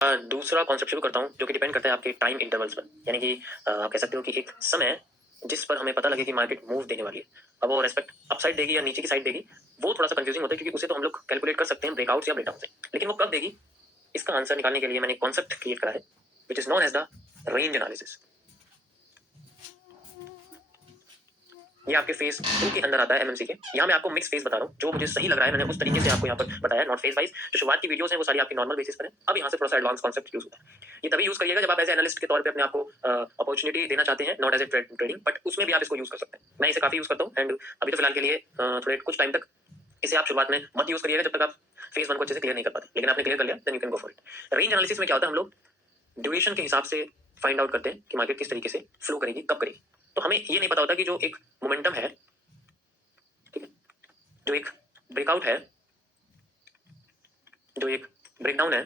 दूसरा कॉन्सेप्ट शुरू करता हूँ जो कि डिपेंड करता है आपके टाइम इंटरवल्स पर, यानी कि आप कह सकते हो कि एक समय जिस पर हमें पता लगे कि मार्केट मूव देने वाली है। अब वो रेस्पेक्ट अपसाइड देगी या नीचे की साइड देगी, वो थोड़ा सा कंफ्यूजिंग होता है क्योंकि उसे तो हम लोग कैलकुलेट कर सकते हैं ब्रेकआउट या ब्रेकडाउन से, लेकिन वो कब देगी इसका आंसर निकालने के लिए मैंने कॉन्सेप्ट क्रिएट करा है which is known as the range analysis. ये आपके फेज 2 के अंदर आता है एमएमसी के। यहाँ मैं आपको मिक्स फेज बता रहा हूँ, जो मुझे सही लग रहा है मैंने उस तरीके से आपको यहाँ पर बताया, नॉट फेज वाइज। जो शुरुआत की वीडियोस हैं वो सारी आपकी नॉर्मल बेसिस पर है। अब यहाँ से थोड़ा सा एडवांस कॉन्सेप्ट यूज होता है। ये तभी यूज करिएगा जब आप एज एनालिस्ट के तौर पे अपने आपको अपॉर्चुनिटी देना चाहते हैं, not as a trading, but उसमें भी आप इसको यूज कर सकते हैं। मैं इसे काफी यूज करता हूँ एंड अभी तो फिलहाल के लिए थोड़े कुछ टाइम तक इसे आप शुरुआत में मत यूज करिएगा जब तक आप फेज 1 को अच्छे से क्लियर नहीं कर पाते, लेकिन आपने क्लियर कर लिया then you can go for it. Range analysis में क्या होता है, हम लोग ड्यूरेशन के हिसाब से फाइंड आउट करते हैं कि मार्केट किस तरीके से फ्लो करेगी, कब करेगी। तो हमें ये नहीं पता होता कि जो एक मोमेंटम है, जो एक ब्रेकआउट है, जो एक ब्रेकडाउन है,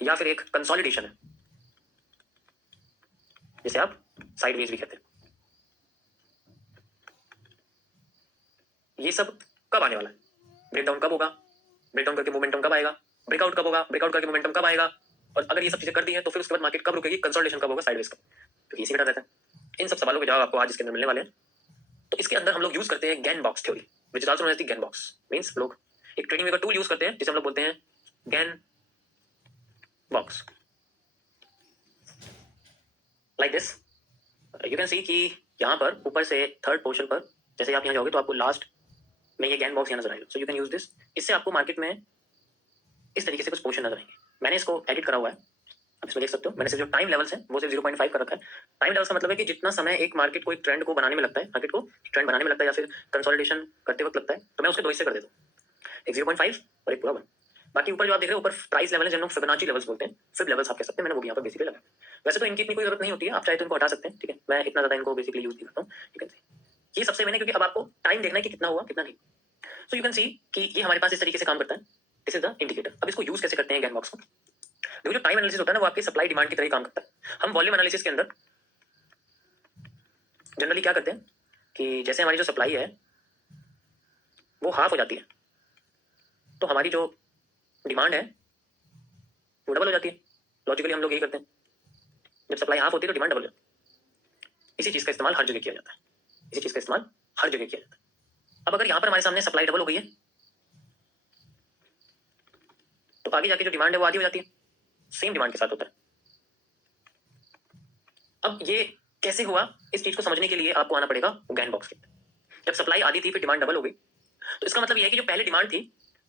या फिर एक कंसोलिडेशन है, जिसे आप साइडवेज भी कहते हैं, ये सब कब आने वाला है? ब्रेकडाउन कब होगा, ब्रेकडाउन करके मोमेंटम कब आएगा, ब्रेकआउट कब होगा, ब्रेकआउट करके मोमेंटम कब आएगा, और अगर ये सब चीजें कर दी है तो फिर उसके बाद मार्केट कब रुकेगी, कंसोलिडेशन कब होगा, साइडवेज कब। तो इसी का रहता है। इन सब सवालों के जवाब आपको आज इसके अंदर मिलने वाले हैं। तो इसके अंदर हम लोग यूज करते हैं Gann box theory, which is also known as the Gann box. मींस लोग एक ट्रेडिंग में का टूल यूज करते हैं जिसे हम लोग बोलते हैं Gann box. Like this you can see कि यहाँ पर ऊपर से थर्ड पोर्शन पर जैसे आप यहाँ जाओगे तो आपको लास्ट में ये गैन बॉक्स यहाँ नजर आएगा। So you can use this. इससे आपको मार्केट में इस तरीके से कुछ पोर्शन नजर आएंगे। मैंने इसको एडिट करा हुआ है, आप इसमें देख सकते हो। मैंने सिर्फ जो टाइम लेवल्स हैं वो सिर्फ 0.5 कर रखा है। टाइम लेवल्स का मतलब है कि जितना समय एक मार्केट को एक ट्रेंड को बनाने में लगता है, मार्केट को ट्रेंड बनाने में लगता है या फिर कंसोलिडेशन करते वक्त लगता है, तो मैं उसके 2 हिस्से कर देता हूँ, एक 0.5 और एक पूरा 1। बाकी ऊपर जो आप देख रहे हो ऊपर प्राइस लेवल है, जिनको फिबोनाची लेवल्स बोलते हैं, फिब लेवल्स आप कह सकते हैं। मैंने वो भी यहाँ पर बेसिकली लगाया। वैसे तो इनकी इतनी कोई जरूरत नहीं होती है, आप चाहे तो इनको हटा सकते हैं, ठीक है। मैं इतना ज्यादा इनको बेसिकली यूज नहीं करता हूँ, ठीक है। ये सबसे मैंने, क्योंकि अब आपको टाइम देखना है कि कितना हुआ कितना नहीं। सो यू कैन सी कि ये हमारे पास इस तरीके से काम करता है। This is the indicator. अब इसको यूज कैसे करते हैं गैन बॉक्स को? देखो जो टाइम एनालिसिस होता है ना वो आपकी सप्लाई डिमांड की तरह काम करता है। हम वॉल्यूम एनालिसिस के अंदर जनरली क्या करते हैं कि जैसे हमारी जो सप्लाई है वो हाफ हो जाती है, तो हमारी जो डिमांड है वो डबल हो जाती है। लॉजिकली हम लोग यही करते हैं, जब सप्लाई हाफ होती है तो डिमांड डबल हो जाती है। इसी चीज का इस्तेमाल हर जगह किया जाता है, इसी चीज का इस्तेमाल हर जगह किया जाता है। अब अगर यहाँ पर हमारे सामने सप्लाई डबल हो गई है तो आगे जाके जो डिमांड है वो आधी हो जाती है, सेम डिमांड के साथ होता है। अब ये कैसे हुआ, इस चीज को समझने के लिए आपको आना पड़ेगा गैन बॉक्स के। जब सप्लाई आधी थी फिर डिमांड डबल हो गई, तो इसका मतलब यह है कि जो पहले डिमांड थी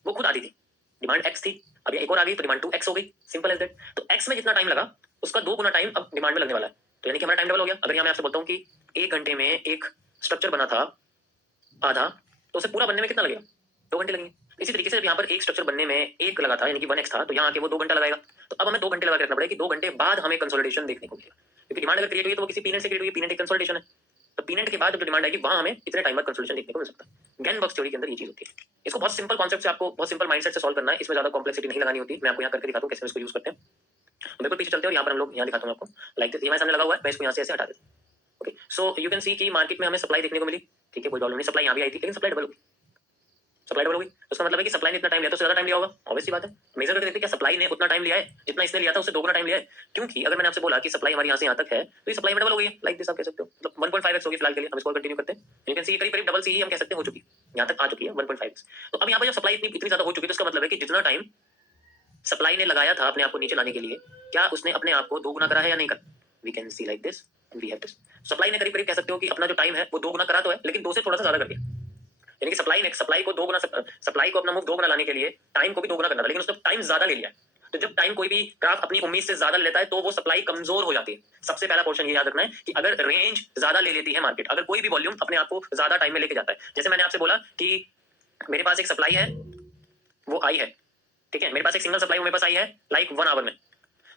वो खुद आधी थी, डिमांड एक्स थी, अब ये एक और आ गई तो डिमांड 2x हो गई। Simple as that. तो एक्स में जितना टाइम लगा उसका 2 गुना टाइम अब डिमांड में लगने वाला है, तो यानी कि हमारा टाइम डबल हो गया। अगर यहाँ मैं आपसे बोलता हूँ कि 1 घंटे में एक स्ट्रक्चर बना था आधा, तो उसे पूरा बनने में कितना लगेगा? 2 घंटे लगेंगे। इसी तरीके से जब यहाँ पर एक स्ट्रक्चर बनने में 1 लगा था यानी कि 1x था, तो यहाँ आके वो 2 घंटा लगाएगा। तो अब हमें 2 घंटे लगा के रखना पड़ेगा कि 2 घंटे बाद हमें कंसोलिडेशन देखने को मिलेगा, क्योंकि डिमांड अगर क्रिएट हुई तो वो किसी पीनेट से क्रिएट हुई, पीनेट एक कंसोलिडेशन है। तो पीनेट के बाद जब डिमांड आएगी वहां हमें इतने टाइम बाद कंसोलिडेशन देखने को मिल सकता है। गैन बॉक्स थ्योरी के अंदर ये चीज होती है। इसको बहुत सिंपल कॉन्सेप्ट से, आपको बहुत सिंपल माइंडसेट से सॉल्व करना है, इसमें ज्यादा कॉम्प्लेक्सिटी नहीं लगानी होती। मैं आपको यहाँ करके दिखाता हूँ कैसे इसको यूज करते हैं। बिल्कुल पीछे चलते हैं और यहाँ पर हम लोग यहाँ दिखाता हूँ आपको। लाइक ये हमारे सामने लगा हुआ है, मैं इसको यहाँ से ऐसे हटा देता हूँ। Okay, so you can see कि मार्केट में हमें सप्लाई देखने को मिली, ठीक है, कोई प्रॉब्लम नहीं। सप्लाई यहाँ भी आई थी लेकिन सप्लाई डबल होगी, सप्लाई डबल होगी। उसका मतलब है कि सप्लाई ने इतना टाइम लिया तो ज्यादा टाइम लिया होगा, ऑब्वियस सी बात है। मेजर करके देखते क्या सप्लाई ने उतना टाइम लिया है जितना इसने लिया था उससे 2 गुना टाइम लिया है। क्योंकि अगर मैंने आपसे बोला कि सप्लाई हमारी यहाँ से यहाँ तक है तो ये सप्लाई में डबल हो गई है। लाइक दिस आप कह सकते हो, मतलब 1.5x होगी फिलहाल के लिए। हम इसको कंटिन्यू करते हैं। यू कैन सी करीब करीब डबल सी ही हम कह सकते हैं हो चुकी है, यहाँ तक आ चुकी है 1.5x। तो अब यहाँ पर जब सप्लाई इतनी ज्यादा हो चुकी है तो इसका मतलब है कि जितना टाइम सप्लाई ने लगाया था अपने आप को नीचे लाने के लिए, क्या उसने अपने आप को 2 गुना करा है या नहीं करा? We can see like this and we have this. Supply ने करीब करीब कह सकते हो कि अपना जो टाइम है वो 2 गुना करा तो है, लेकिन 2 से थोड़ा सा ज्यादा कर दिया। यानी कि सप्लाई को 2 गुना, सप्लाई को अपना मूव 2 गुना लाने के लिए टाइम को भी 2 गुना करना था, लेकिन उसने टाइम ज्यादा ले लिया। तो जब टाइम कोई भी ग्राफ अपनी उम्मीद से ज्यादा लेता है तो वो सप्लाई कमजोर हो जाती है। सबसे पहला क्वेश्चन ये याद रखना है कि अगर रेंज ज्यादा ले लेती है मार्केट, अगर कोई भी वॉल्यूम अपने आप को ज्यादा टाइम में लेके जाता है, जैसे मैंने आपसे बोला कि मेरे पास एक सप्लाई है वो आई है, ठीक है, मेरे पास एक सिंगल सप्लाई मेरे पास आई है लाइक 1 आवर में।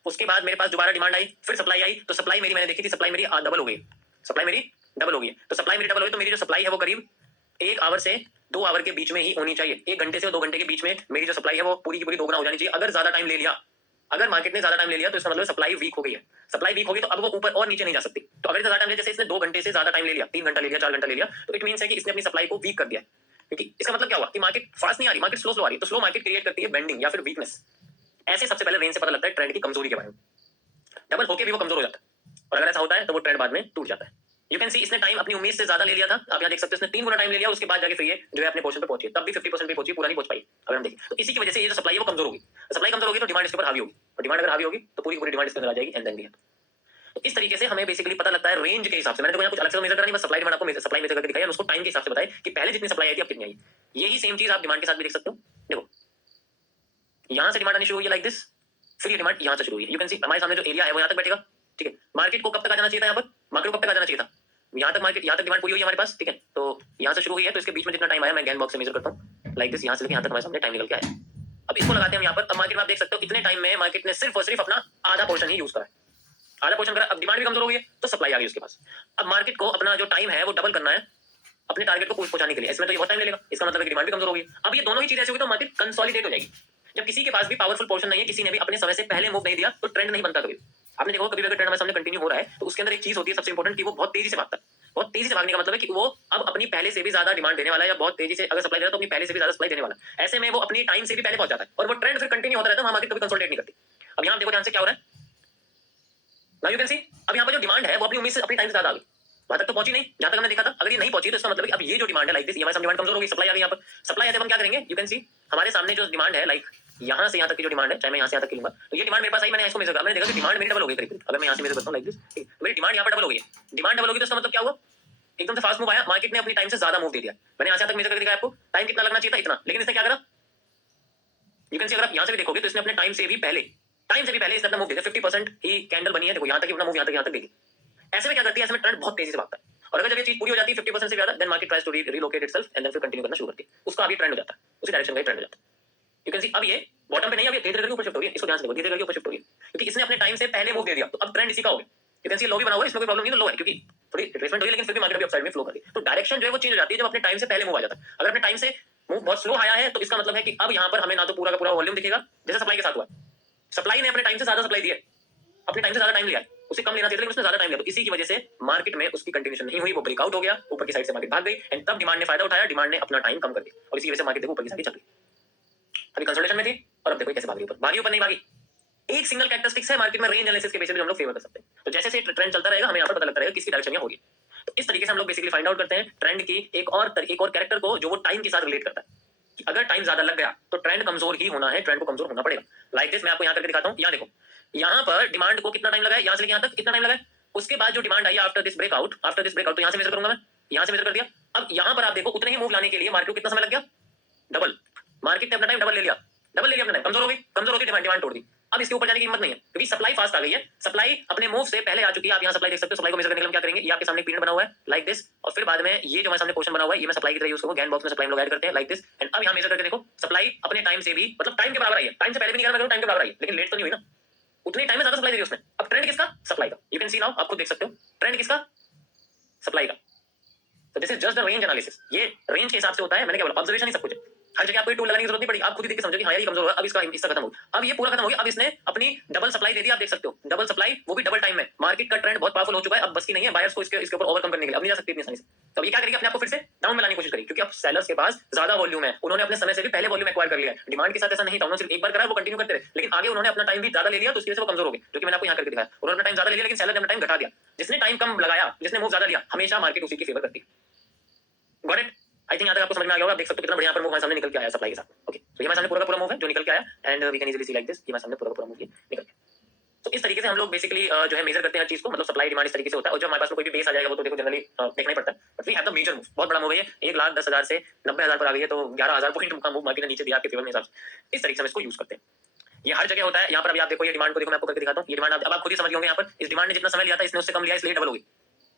उसके बाद मेरे पास दोबारा डिमांड आई, फिर सप्लाई आई, तो सप्लाई मेरी मैंने देखी थी, सप्लाई मेरी डबल हो गई, सप्लाई मेरी डबल हो गई। तो सप्लाई मेरी डबल हो गई तो मेरी जो सप्लाई है वो करीब 1 आवर से 2 आवर के बीच में ही होनी चाहिए। 1 घंटे से 2 घंटे के बीच में मेरी जो सप्लाई है वो पूरी की पूरी 2 गुना हो जानी चाहिए। अगर ज्यादा टाइम ले लिया, अगर मार्केट ने ज्यादा टाइम ले लिया तो इसका मतलब सप्लाई वीक हो गई है। सप्लाई वीक होगी तो अब वो ऊपर और नीचे नहीं जा सकती। तो अगर ज्यादा टाइम ले, जैसे इसने 2 घंटे से ज्यादा टाइम ले लिया, 3 घंटा ले लिया, 4 घंटा ले लिया, तो इट मींस है कि इसने अपनी सप्लाई को वीक कर दिया। क्योंकि इसका मतलब क्या हुआ कि मार्केट फास्ट नहीं आ रही, मार्केट स्लो आ रही है। तो स्लो मार्केट क्रिएट करती है बेंडिंग या फिर वीकनेस। ऐसे सबसे पहले रेंज से पता लगता है ट्रेंड की कमजोरी के बारे में। डबल होके भी वो कमजोर हो जाता है, और अगर ऐसा होता है तो वो ट्रेंड बाद में टूट जाता है। यू कैन सी इसने टाइम अपनी उम्मीद से ज्यादा ले लिया था। आप यहाँ देख सकते हो इसने 3 गुना टाइम ले लिया, उसके बाद जाके फिर ये जो है अपने पोर्शन पे पहुंची, तब भी 50% पे पहुंची, पूरा नहीं पहुंच पाई। अगर हम देखें तो इसी की वजह से ये जो सप्लाई है वो कमजोर होगी। सप्लाई कमजोर होगी तो डिमांड इसके ऊपर हावी होगी, और डिमांड अगर हावी होगी तो पूरी डिमांड इसके अंदर आ जाएगी एंड देन भी। तो इस तरीके से हमें बेसिकली पता लगता है रेंज के हिसाब से। मैंने तो कुछ अलग से मेजर करा नहीं, बस सप्लाई डिमांड आपको सप्लाई मेजर करके दिखाया, उसको टाइम के हिसाब से बताया कि पहले जितनी सप्लाई आई थी अब कितनी आई। यही सेम चीज आप डिमांड के साथ भी देख सकते हो। देखो यहां से डिमांड आनी शुरू हुई है लाइक दिस, फिर ये डिमांड यहां से शुरू हुई है। यू कैन सी हमारे सामने जो एरिया है वो यहां तक बैठेगा, ठीक है। मार्केट को कब तक आ जाना चाहिए था, यहाँ पर मार्केट को कब तक आ जाना चाहिए था, यहाँ तक मार्केट, यहाँ तक डिमांड पूरी हुई है हमारे पास, ठीक है। तो यहाँ से शुरू हुई है, तो इसके बीच में जितना टाइम आया मैं गैन बॉक्स से मेजर करता हूँ लाइक दिस, यहाँ से लेकर यहाँ तक हमारे सामने टाइम निकल के आया। अब इसको लगाते हैं हम यहाँ पर। अब मार्केट में आप देख सकते हो इतने टाइम में मार्केट ने सिर्फ और सिर्फ अपना आधा पोर्शन ही यूज करा है, आधा पोर्शन करा। अब डिमांड भी कमजोर हो गई है तो सप्लाई आ गई उसके पास। अब मार्केट को अपना जो टाइम है वो डबल करना है अपने टारगेट को पहुंचाने के लिए। इसमें तो ये बहुत टाइम ले लेगा, इसका मतलब है कि डिमांड भी कमजोर हो गई। अब ये दोनों ही चीजें ऐसी होगी तो मार्केट कंसोलिडेट हो जाएगी। जब किसी के पास भी पावरफुल पोर्शन नहीं है, किसी ने भी अपने समय से पहले मूव नहीं दिया, तो ट्रेंड नहीं बनता कभी। आपने देखो कभी अगर ट्रेंड हमारे सामने कंटिन्यू हो रहा है तो उसके अंदर एक चीज होती है सबसे इंपॉर्टेंट, कि वो बहुत तेजी से भागता है। बहुत तेजी से भागने का मतलब है कि वो अब अपनी पहले से भी ज्यादा डिमांड देने वाला है, या बहुत तेजी से अगर सप्लाई दे रहा है तो अपनी पहले से भी ज्यादा सप्लाई देने वाला है। ऐसे में वो अपनी टाइम से भी पहले पहुंच जाता है, और वो ट्रेंड फिर कंटिन्यू होता रहता है, वहां मार्केट कभी कंसोलिडेट नहीं करती। अब यहाँ देखो ध्यान से क्या हो रहा है, नाउ यू कैन सी अब यहाँ पर जो डिमांड है वो अपनी उम्मीद से अपनी टाइम से ज्यादा आ गई, वहां तक तो पहुंची नहीं जहां तक हमने देखा था। अगर ये नहीं पहुंची तो इसका मतलब है अब ये जो डिमांड है लाइक दिस, ये हमारे सामने डिमांड कमजोर होगी, सप्लाई आ गई। यहाँ पर सप्लाई आते हम क्या करेंगे, यू कैन सी हमारे सामने जो डिमांड है लाइक यहाँ से यहाँ तक की जो डिमांड है, चाहे मैं यहाँ से यहाँ तक की लूंगा, तो ये डिमांड मेरे पास आई, मैंने इसको मेजर करा, मैंने देखा कि डिमांड मेरी डबल हो गई करीब। अगर मैं यहाँ से मेजर करता हूँ लाइक दिस, तो मेरी डिमांड यहाँ पर डबल हो गई है। डिमांड डबल होगी तो इसका मतलब क्या हुआ, एकदम से फास्ट मूव आया, मार्केट ने अपनी टाइम से ज्यादा मूव दे दिया। मैंने यहाँ से तक मेजर करके दिखाया आपको टाइम कितना लगना चाहिए था, इतना, लेकिन इसने क्या करा, यू कैन सी अगर आप यहाँ से भी देखोगे तो इसने अपने टाइम से भी पहले इसने अपना मूव दे दिया। 50% ही कैंडल बनी है, देखो यहाँ तक अपना मूव यहाँ तक देगी। ऐसे में क्या करती है, ऐसे में ट्रेंड बहुत तेजी से भागता है, और अगर जब ये चीज पूरी हो जाती है 50% से ज्यादा, then market tries to relocate itself and then फिर कंटिन्यू करना शुरू करती है। उसका अभी ट्रेंड हो जाता है, उसी डायरेक्शन का ट्रेंड हो जाता है। यू कैन सी अब ये बॉटम पे नहीं, अब ये धीरे धीरे ऊपर शिफ्ट हो रही है। इसको ध्यान से देखो, धीरे धीरे ऊपर शिफ्ट हो रही है, क्योंकि इसने अपने टाइम से पहले मूव दे दिया। तो अब ट्रेंड इसी का हो गया। यू कैन सी लो भी बना हुआ है, इसमें कोई प्रॉब्लम नहीं है, लो है क्योंकि थोड़ी रिट्रेसमेंट हुई, लेकिन फिर भी मार्केट अभी अपसाइड में फ्लो कर रही है। तो डायरेक्शन जो है वो चेंज हो जाती है जब अपने टाइम से पहले मूव आ जाता है। अगर अपने टाइम से मूव बहुत स्लो आया है तो इसका मतलब है कि अब यहाँ पर हमें ना तो पूरा का पूरा वॉल्यूम दिखेगा जैसे सप्लाई के साथ हुआ। सप्लाई ने अपने टाइम से ज्यादा सप्लाई दी है, अपने टाइम से ज्यादा टाइम लिया है, उसे कम लेना चाहिए लेकिन उसने ज्यादा टाइम लिया। तो इसी की वजह से मार्केट में उसकी कंटिन्यूएशन नहीं हुई, वो ब्रेकआउट हो गया, ऊपर की साइड से मार्केट भाग गई, एंड तब डिमांड ने फायदा उठाया, डिमांड ने अपना टाइम कम कर दिया, और इसी वजह से मार्केट देखो ऊपर की साइड चल रही। अभी कंसोलिडेशन में थी और अब देखो कैसे भागी ऊपर, भागी ऊपर नहीं भागी। एक सिंगल कैरेक्टरिस्टिक्स है मार्केट में, रेंज एनालिसिस के बेसिस पे हम लोग फेवर कर सकते हैं। तो जैसे से ट्रेंड चलता रहेगा हमें यहाँ पर पता लगता रहेगा किसकी डायरेक्शन में होगी। तो इस तरीके से हम लोग बेसिकली फाइंड आउट करते हैं ट्रेंड की एक और कैरेक्टर को, जो वो टाइम के साथ रिलेट करता है। कि अगर टाइम ज्यादा लग गया तो ट्रेंड कमजोर ही होना है, ट्रेंड को कमजोर होना पड़ेगा। लाइक दिस मैं आपको यहाँ करके दिखाता हूँ। यहाँ देखो यहाँ पर डिमांड को कितना टाइम लगा है, यहाँ से लेके यहाँ तक इतना टाइम लगा है। उसके बाद जो demand I after this breakout, तो यहाँ से मेजर करूंगा मैं, यहाँ से मेजर कर दिया। अब यहाँ पर आप देखो उतने ही मूव लाने के लिए मार्केट को कितना समय लग गया, डबल। मार्केट ने अपना टाइम डबल ले लिया, अपना टाइम, कमजोर हो गई डिमांड तोड़ दी। अब इसके ऊपर जाने की हिम्मत नहीं है क्योंकि सप्लाई फास्ट आ गई है, सप्लाई अपने मूव से पहले आ चुकी है। आप यहाँ सप्लाई देख सकते हो। सप्लाई को मेजर करने के लिए हम क्या करेंगे, ये आपके सामने पीरियड बना हुआ है लाइक दिस, और फिर बाद में ये जो हमारे सामने पोर्शन बना हुआ है ये मैं सप्लाई की तरह यूज करूंगा। गैन बॉक्स में सप्लाई हम लोग ऐड करते हैं लाइक दिस, एंड अब यहाँ मेजर करके देखो सप्लाई अपने टाइम से भी, मतलब टाइम के बराबर आई है, टाइम से पहले भी नहीं करा, टाइम के बराबर आई है, लेकिन लेट तो नहीं हुई ना, उतनी टाइम में ज्यादा सप्लाई दे रही है उसने। अब ट्रेंड किसका, सप्लाई का। यू कैन सी नाउ, आप खुद देख सकते हो ट्रेंड किसका, सप्लाई का। तो this is just the range analysis, ये रेंज के हिसाब से होता है। मैंने क्या बोला, ऑब्जर्वेशन ही सब कुछ है, हर जगह आपको टूल लगाने की जरूरत नहीं पड़ी, आप खुद ही देख के समझो कि हाँ यार ये कमजोर हुआ, अब इसका खत्म हो गया, अब ये पूरा खत्म हो गया। अब इसने अपनी डबल सप्लाई दे दी, आप देख सकते हो डबल सप्लाई, वो भी डबल टाइम में। मार्केट का ट्रेंड बहुत पावरफुल हो चुका है, अब बस की नहीं है बायर्स को इसके ऊपर ओवरकम करने के लिए, अब नहीं जा सकती इतनी आसानी से। तो अब ये क्या करेगी, अपने आप को फिर से डाउन में लाने की कोशिश करेगी, क्योंकि अब सेलर्स के पास ज्यादा वॉल्यूम है, उन्होंने अपने समय से भी पहले वॉल्यूम एक्वायर कर लिया है। डिमांड के साथ ऐसा नहीं था, उन्होंने सिर्फ एक बार करा, वो कंटिन्यू करते रहे, लेकिन आगे उन्होंने अपना टाइम भी ज्यादा ले लिया, तो उसकी वजह से वो कमजोर हो गए, जो कि मैंने आपको यहाँ करके दिखाया। उन्होंने अपना टाइम ज्यादा ले लिया, लेकिन सेलर ने अपना टाइम घटा दिया। जिसने टाइम कम लगाया, जिसने मूव ज्यादा लिया, हमेशा मार्केट उसी की फेवर करती है। Got it? आई थिंक यहाँ तक आपको समझ में आ गया होगा। आप देख सकते हो कितना बढ़िया पर मूव हमारे सामने निकल के आया सप्लाई के साथ। ओके, तो ये हमारे सामने पूरा का पूरा मूव है जो निकल के आया, and we can easily see like this, ये हमारे सामने पूरा का पूरा मूव निकल गया। तो इस तरीके से हम लोग बेसिकली जो है मेजर करते हैं हर चीज को, मतलब सप्लाई डिमांड इस तरीके से होता है। और जब हमारे पास में कोई भी बेस आ जाएगा वो तो देखो जनरली देखना ही पड़ता है, but we have the major move. बहुत बड़ा मूव है ये, 1,10,000 से 90,000 पर आ गई है, तो 11,000 पॉइंट का मूव मार्केट ने नीचे दिया आपके फेवर में हिसाब से। इस तरीके से हम इसको यूज करते हैं, ये हर जगह होता है। यहाँ पर अभी आप देखो ये डिमांड को देखो, मैं आपको करके दिखाता हूँ। ये डिमांड अब आप खुद ही समझ होंगे, यहाँ पर इस डिमांड ने जितना समय लिया था इसने उससे कम लिया, इसलिए डबल हो गई।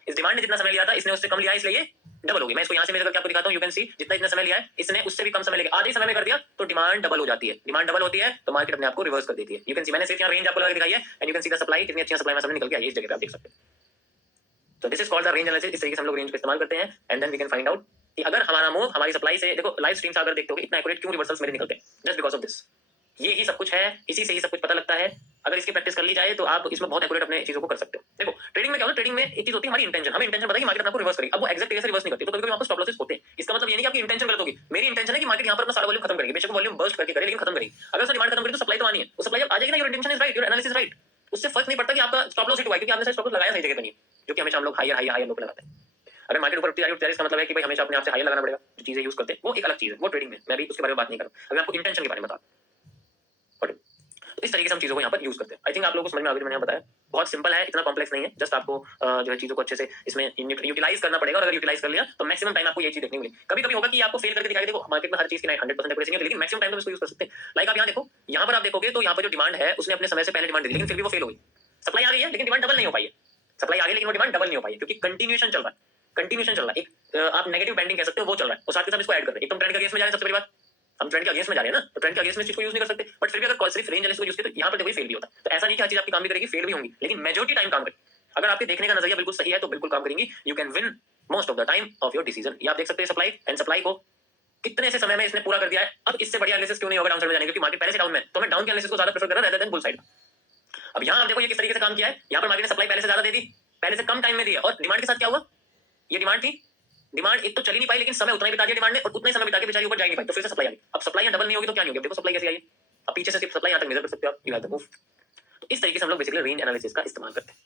इस डिमांड ने जितना समय लिया था इसने उससे कम लिया, इसलिए ये डबल हो गई। मैं इसको यहाँ से मेजर करके आपको दिखाता हूँ। यू कैन सी जितना इसने समय लिया है इसने उससे भी कम समय लेगा, आधे समय में कर दिया, तो डिमांड डबल हो जाती है। डिमांड डबल होती है तो मार्केट अपने आप को रिवर्स कर देती है। यू कैन सी मैंने सिर्फ यहाँ रेंज आपको लगा के दिखाई है, and you can see the supply, कितनी अच्छी सप्लाई में सामने निकल के आई है, इस जगह पे आप देख सकते हैं। तो this is called the range analysis. इस तरीके से हम लोग रेंज का इस्तेमाल करते हैं, and then we can find out कि अगर हमारा मूव हमारी सप्लाई से, देखो लाइव स्ट्रीम से अगर देखते हो इतना एक्यूरेट क्यों रिवर्सल्स मेरे निकलते हैं, जस्ट बिकॉज ऑफ दिस। ये ही सब कुछ है, इसी से ही सब कुछ पता लगता है। अगर इसकी प्रैक्टिस कर ली जाए तो आप इसमें बहुत एक्यूरेट अपने चीजों को कर सकते हो। देखो ट्रेडिंग में क्या होता है, ट्रेडिंग में एक चीज होती है हमारी इंटेंशन, हमें इंटेंशन पता है कि मार्केट आपको रिवर्स करेगी, अब वो एग्जैक्ट तरीके से रिवर्स नहीं करती, तो कभी-कभी आपको स्टॉप लॉसेस होते हैं। इसका मतलब ये नहीं कि आपकी इंटेंशन गलत होगी, मेरी इंटेंशन है कि मार्केट यहाँ पर अपना सारा वॉल्यूम खत्म करेगी, बेशक वॉल्यूम बर्स्ट करके करे लेकिन खत्म करेगी। अगर उसने डिमांड खत्म करी तो सप्लाई तो आनी है, वो सप्लाई जब आ जाएगी ना, your intention is right, your analysis right, उससे फर्क नहीं पड़ता कि आपका स्टॉप लॉस हिट हुआ है, क्योंकि आपने स्टॉप लॉस लगाया सही जगह पे नहीं है, जो कि हमेशा हम लोग हायर हायर हायर लो पे लगाते हैं। अगर मार्केट ऊपर उठती जा रही है इसका मतलब है कि भाई हमेशा अपने आप से हायर लगाना पड़ेगा, जो चीजें यूज करते हैं वो एक अलग चीज है, वो ट्रेडिंग में मैं भी उसके बारे में बात नहीं कर रहा हूं, अभी आपको इंटेंशन के बारे में बता। तो इस तरीके से हम चीजों को यहाँ पर यूज करते हैं। आई थिंक आप लोगों को समझ में आ गई, मैंने बताया बहुत सिंपल है, इतना कॉम्प्लेक्स नहीं है, जस्ट आपको जो है चीजों को अच्छे से इसमें यूटिलाइज करना पड़ेगा, और अगर यूटिलाइज कर लिया तो मैक्सिमम टाइम आपको ये चीज देखने मिलेगी। कभी कभी होगा कि आपको फेल करके दिखाई, देखो मार्केट में हर चीज की 100% एक्यूरेसी नहीं होती, लेकिन मैक्सिमम टाइम तो इसको यूज कर सकते हैं। लाइक आप यहाँ देखो, यहाँ पर आप देखोगे तो यहाँ पर जो डिमांड है उसने अपने समय से पहले डिमांड दी, लेकिन फिर भी वो फेल हो गई। सप्लाई आ गई है लेकिन डिमांड डबल नहीं हो पाई है, सप्लाई आ गई लेकिन वो डिमांड डबल नहीं हो पाई है, क्योंकि कंटिन्यूएशन चल रहा है, कंटिन्यूएशन चल रहा है, एक आप नेगेटिव बैंडिंग कह सकते हो, वो चल रहा है, और साथ के साथ इसको ऐड कर रहे हैं, एकदम ट्रेंड के अगेंस्ट में जा रहे हैं। सबसे बड़ी बात, हम ट्रेंड के अगेंस्ट में जा रहे हैं ना, तो ट्रेंड के अगेंस्ट में इस चीज को यूज नहीं कर सकते, बट फिर भी अगर सिर्फ रेंज एनालिसिस को यूज किया तो यहाँ पर देखो फेल भी होता है। तो ऐसा नहीं कि हर चीज आपकी काम भी करेगी, फेल भी होंगी, लेकिन मेजॉरिटी टाइम काम करेगी। अगर आपके देखने का नजरिया बिल्कुल सही है तो बिल्कुल काम करेंगी, you can win most of the time of your decision. ये आप देख सकते हैं सप्लाई एंड सप्लाई को कितने से समय में इसने पूरा कर दिया है। अब इससे बढ़िया एनालिसिस क्यों नहीं होगा डाउन साइड में जाने, क्योंकि मार्केट पहले से डाउन में, तो मैं डाउन के एनालिसिस को ज्यादा प्रेफर कर रहा हूं रेदर देन बुल साइड। अब यहाँ आप देखो ये किस तरीके से काम किया है, यहाँ पर मार्केट ने सप्लाई पहले से ज्यादा दे दी, पहले से कम टाइम में दी, और डिमांड के साथ क्या हुआ, ये डिमांड थी, डिमांड एक तो चली नहीं पाई लेकिन समय उतना ही बिता दिया डिमांड ने, और उतना ही समय बिता के बेचारी ऊपर जा नहीं पाई, तो फिर से सप्लाई आ गई। अब सप्लाई यहाँ डबल नहीं होगी तो क्या नहीं होगी, देखो सप्लाई कैसी आई है, अब पीछे से सिर्फ सप्लाई यहाँ तक मेजर कर सकते हो आप, यू हैव द मूव। तो इस तरीके से हम लोग बेसिकली रेंज एनालिसिस का इस्तेमाल करते हैं।